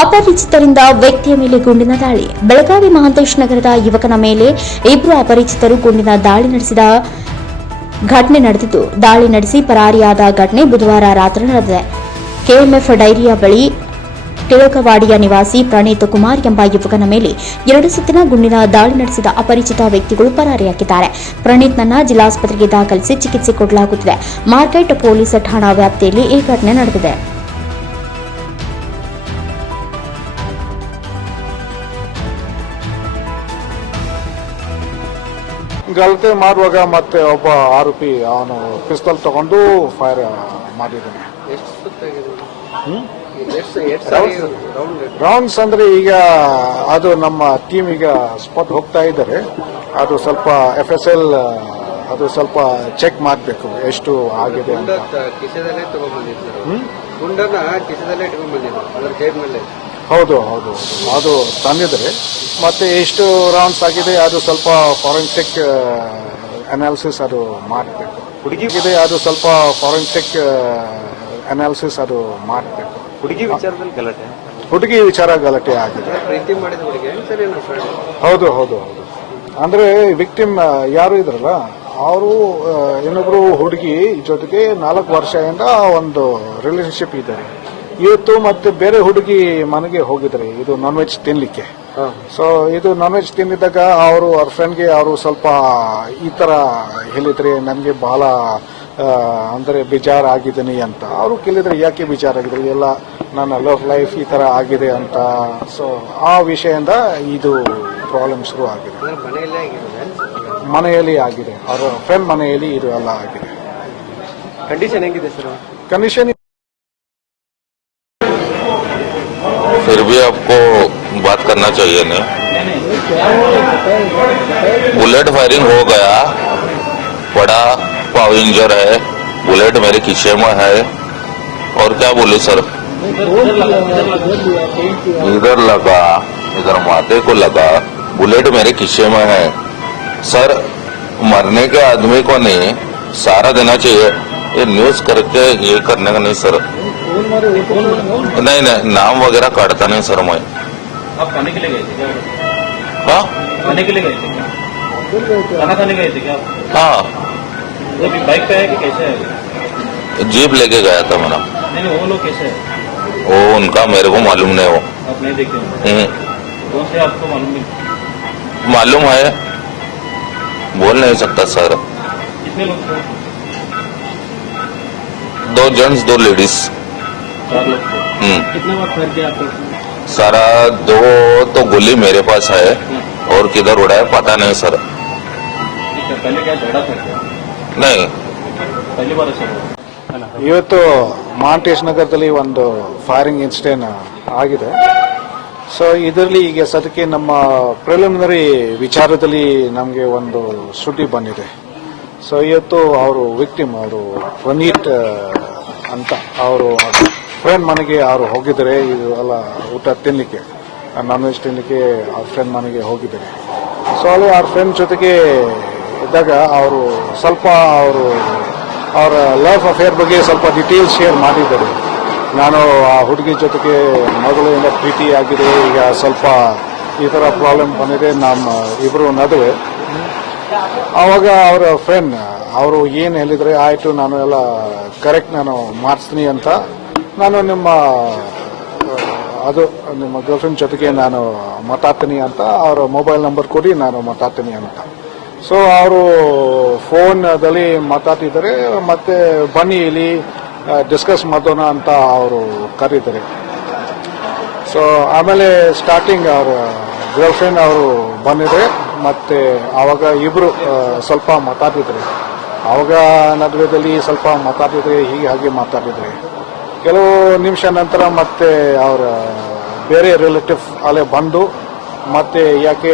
ಅಪರಿಚಿತರಿಂದ ವ್ಯಕ್ತಿಯ ಮೇಲೆ ಗುಂಡಿನ ದಾಳಿ. ಬೆಳಗಾವಿ ಮಹಾಂತೇಶ್ ನಗರದ ಯುವಕನ ಮೇಲೆ ಇಬ್ಬರು ಅಪರಿಚಿತರು ಗುಂಡಿನ ದಾಳಿ ನಡೆಸಿದ ಘಟನೆ ನಡೆದಿದ್ದು, ದಾಳಿ ನಡೆಸಿ ಪರಾರಿಯಾದ ಘಟನೆ ಬುಧವಾರ ರಾತ್ರಿ ನಡೆದಿದೆ. ಕೆಎಂಎಫ್ ಡೈರಿಯ ಬಳಿ ಟಿಳಕವಾಡಿಯ ನಿವಾಸಿ ಪ್ರಣೀತ್ ಕುಮಾರ್ ಎಂಬ ಯುವಕನ ಮೇಲೆ 2 ಸುತ್ತಿನ ಗುಂಡಿನ ದಾಳಿ ನಡೆಸಿದ ಅಪರಿಚಿತ ವ್ಯಕ್ತಿಗಳು ಪರಾರಿಯಾಗಿದ್ದಾರೆ. ಪ್ರಣೀತ್ನನ್ನ ಜಿಲ್ಲಾಸ್ಪತ್ರೆಗೆ ದಾಖಲಿಸಿ ಚಿಕಿತ್ಸೆ ಕೊಡಲಾಗುತ್ತಿದೆ. ಮಾರ್ಕೆಟ್ ಪೊಲೀಸ್ ಠಾಣಾ ವ್ಯಾಪ್ತಿಯಲ್ಲಿ ಈ ಘಟನೆ ನಡೆದಿದೆ. ಗಲಭೆ ಮಾಡುವಾಗ ಮತ್ತೆ ಒಬ್ಬ ಆರೋಪಿ ಅವನು ಪಿಸ್ತೂಲ್ ತಗೊಂಡು ಫೈರ್ ಮಾಡಿದ್ದಾನೆ. ರೌಂಡ್ಸ್ ಅಂದ್ರೆ ಈಗ ಅದು ನಮ್ಮ ಟೀಮ್ ಈಗ ಸ್ಪಾಟ್ ಹೋಗ್ತಾ ಇದ್ದಾರೆ. ಅದು ಸ್ವಲ್ಪ FSL ಅದು ಸ್ವಲ್ಪ ಚೆಕ್ ಮಾಡಬೇಕು ಎಷ್ಟು ಆಗಿದೆ ಅಂತ. ಹೌದು ಹೌದು ಅದು ತಂದಿದ್ದಾರೆ. ಮತ್ತೆ ಎಷ್ಟು ರೌಂಡ್ಸ್ ಆಗಿದೆ ಅದು ಸ್ವಲ್ಪ ಫಾರೆನ್ಸಿಕ್ ಅನಾಲಿಸಿಸ್ ಅದು ಮಾಡಬೇಕು. ಹುಡುಗಿದೆ ಅದು ಸ್ವಲ್ಪ ಫಾರೆನ್ಸಿಕ್ ಅನಾಲಿಸಿಸ್ ಅದು ಮಾಡಬೇಕು. ಹುಡುಗಿ ವಿಚಾರ ಗಲಾಟೆ ಆಗಿದೆ. ಹೌದು ಹೌದು ಹೌದು ಅಂದ್ರೆ ವಿಕ್ಟಿಮ್ ಯಾರು ಇದ್ರಲ್ಲ ಅವರು ಇನ್ನೊಬ್ರು ಹುಡುಗಿ ಜೊತೆಗೆ 4 ವರ್ಷದಿಂದ ಒಂದು ರಿಲೇಶನ್ಶಿಪ್ ಇದ್ದಾರೆ. ಇವತ್ತು ಮತ್ತೆ ಬೇರೆ ಹುಡುಗಿ ಮನೆಗೆ ಹೋಗಿದ್ರೆ ಇದು ನಾನ್ ವೆಜ್ ತಿನ್ಲಿಕ್ಕೆ. ಸೊ ಇದು ನಾನ್ ವೆಜ್ ತಿನ್ನಿದಾಗ ಅವರು ಅವ್ರ ಫ್ರೆಂಡ್ಗೆ ಅವರು ಸ್ವಲ್ಪ ಈ ತರ ಹೇಳಿದ್ರೆ ನನಗೆ ಬಹಳ ಅಂದ್ರೆ ಬೇಜಾರ್ ಆಗಿದ್ದೀನಿ ಅಂತ. ಅವರು ಕೇಳಿದ್ರೆ ಯಾಕೆ ಬೇಜಾರ್ ಆಗಿದ್ರೆ ಎಲ್ಲ ನನ್ನ ಲವ್ ಲೈಫ್ ಈ ತರ ಆಗಿದೆ ಅಂತ. ಸೊ ಆ ವಿಷಯದಿಂದ ಇದು ಪ್ರಾಬ್ಲಮ್ ಶುರು ಆಗಿದೆ. ಮನೆಯಲ್ಲಿ ಆಗಿದೆ, ಅವರ ಫ್ರೆಂಡ್ ಮನೆಯಲ್ಲಿ ಇದು ಎಲ್ಲ ಆಗಿದೆ. ಕಂಡೀಷನ್ ಹೇಗಿದೆ ಸರ್? ಕಂಡೀಷನ್ फिर भी आपको बात करना चाहिए नहीं. बुलेट फायरिंग हो गया, बड़ा पाव इंजर है, बुलेट मेरे खींचे में है. और क्या बोलूं सर, इधर लगा, इधर माथे को लगा, बुलेट मेरे खींचे में है. सर मरने के आदमी को नहीं सारा देना चाहिए. ये न्यूज करके ये करने का नहीं सर. नहीं नाम वगैरह काटता नहीं सर मैं. आप खाने के लिए गए थे क्या? हाँ खाने के लिए गए थे क्या? खाना खाने गए थे क्या? हाँ वो भी बाइक पे है कि कैसे है? जीप लेके गया था मैंने. नहीं वो लोग कैसे है? वो उनका मेरे को मालूम नहीं. वो आप नहीं देखे होंगे. कौन से आपको मालूम नहीं? मालूम है, बोल नहीं सकता सर. कितने लोग थे? 2 जेंट्स 2 लेडीज. 4 लोग थे. कितने बार फायर किया आपको? सारा 2 तो गोली मेरे पास है और किधर उड़ा है पता नहीं सर. पहले क्या झगड़ा था क्या? नहीं पहली बार ऐसा हुआ? ಇವತ್ತು ಮಹಾಂತೇಶ್ ನಗರದಲ್ಲಿ ಒಂದು ಫೈರಿಂಗ್ ಇನ್ಸಿಡೆಂಟ್ ಆಗಿದೆ. ಸೊ ಇದರಲ್ಲಿ ಈಗ ಸದ್ಯಕ್ಕೆ ನಮ್ಮ ಪ್ರಿಲಿಮಿನರಿ ವಿಚಾರದಲ್ಲಿ ನಮಗೆ ಒಂದು ಸುದ್ದಿ ಬಂದಿದೆ. ಸೊ ಇವತ್ತು ಅವರು ವಿಕ್ಟಿಮ್ ಅವರು ಪ್ರಣೀತ್ ಅಂತ ಅವರು ಫ್ರೆಂಡ್ ಮನೆಗೆ ಅವರು ಹೋಗಿದ್ದಾರೆ. ಇದು ಎಲ್ಲ ಊಟ ತಿನ್ಲಿಕ್ಕೆ, ನಾನ್ ವೆಜ್ ತಿನ್ಲಿಕ್ಕೆ ಅವ್ರ ಫ್ರೆಂಡ್ ಮನೆಗೆ ಹೋಗಿದ್ದಾರೆ. ಸೊ ಅಲ್ಲಿ ಅವ್ರ ಫ್ರೆಂಡ್ ಜೊತೆಗೆ ಇದ್ದಾಗ ಅವರು ಸ್ವಲ್ಪ ಅವರ ಲವ್ ಅಫೇರ್ ಬಗ್ಗೆ ಸ್ವಲ್ಪ ಡೀಟೇಲ್ಸ್ ಶೇರ್ ಮಾಡಿದ್ದಾರೆ. ನಾನು ಆ ಹುಡುಗಿ ಜೊತೆಗೆ ಮೊದಲಿಂದ ಪ್ರೀತಿ ಆಗಿದೆ, ಈಗ ಸ್ವಲ್ಪ ಈ ಥರ ಪ್ರಾಬ್ಲಮ್ ಬಂದಿದೆ ನಮ್ಮ ಇಬ್ಬರು ನಡುವೆ. ಆವಾಗ ಅವರ ಫ್ರೆಂಡ್ ಅವರು ಏನು ಹೇಳಿದರೆ ಆಯಿತು ನಾನು ಎಲ್ಲ ಕರೆಕ್ಟ್ ನಾನು ಮಾಡಿಸ್ತೀನಿ ಅಂತ, ನಾನು ನಿಮ್ಮ ಗರ್ಲ್ಫ್ರೆಂಡ್ ಜೊತೆಗೆ ನಾನು ಮಾತಾಡ್ತೀನಿ ಅಂತ ಅವರ ಮೊಬೈಲ್ ನಂಬರ್ ಕೊಡಿ ನಾನು ಮಾತಾಡ್ತೀನಿ ಅಂತ. ಸೊ ಅವರು ಫೋನ್ದಲ್ಲಿ ಮಾತಾಡ್ತಿದ್ದಾರೆ. ಮತ್ತೆ ಬನ್ನಿ ಇಲ್ಲಿ ಡಿಸ್ಕಸ್ ಮಾಡೋಣ ಅಂತ ಅವರು ಕರೀತಾರೆ. ಸೊ ಆಮೇಲೆ ಸ್ಟಾರ್ಟಿಂಗ್ ಅವರ ಗರ್ಲ್ಫ್ರೆಂಡ್ ಅವರು ಬಂದಿದ್ರೆ ಮತ್ತೆ ಆವಾಗ ಇಬ್ರು ಸ್ವಲ್ಪ ಮಾತಾಡ್ತಿದ್ರು. ಆವಾಗ ನಡುವೆದಲ್ಲಿ ಸ್ವಲ್ಪ ಮಾತಾಡ್ತಿದ್ರೆ, ಹೀಗೆ ಹಾಗೆ ಮಾತಾಡ್ತಿದ್ರೆ. ಕೆಲವು ನಿಮಿಷ ನಂತರ ಮತ್ತೆ ಅವರ ಬೇರೆ ರಿಲೇಟಿವ್ ಅಲ್ಲೇ ಬಂದು ಮತ್ತೆ ಯಾಕೆ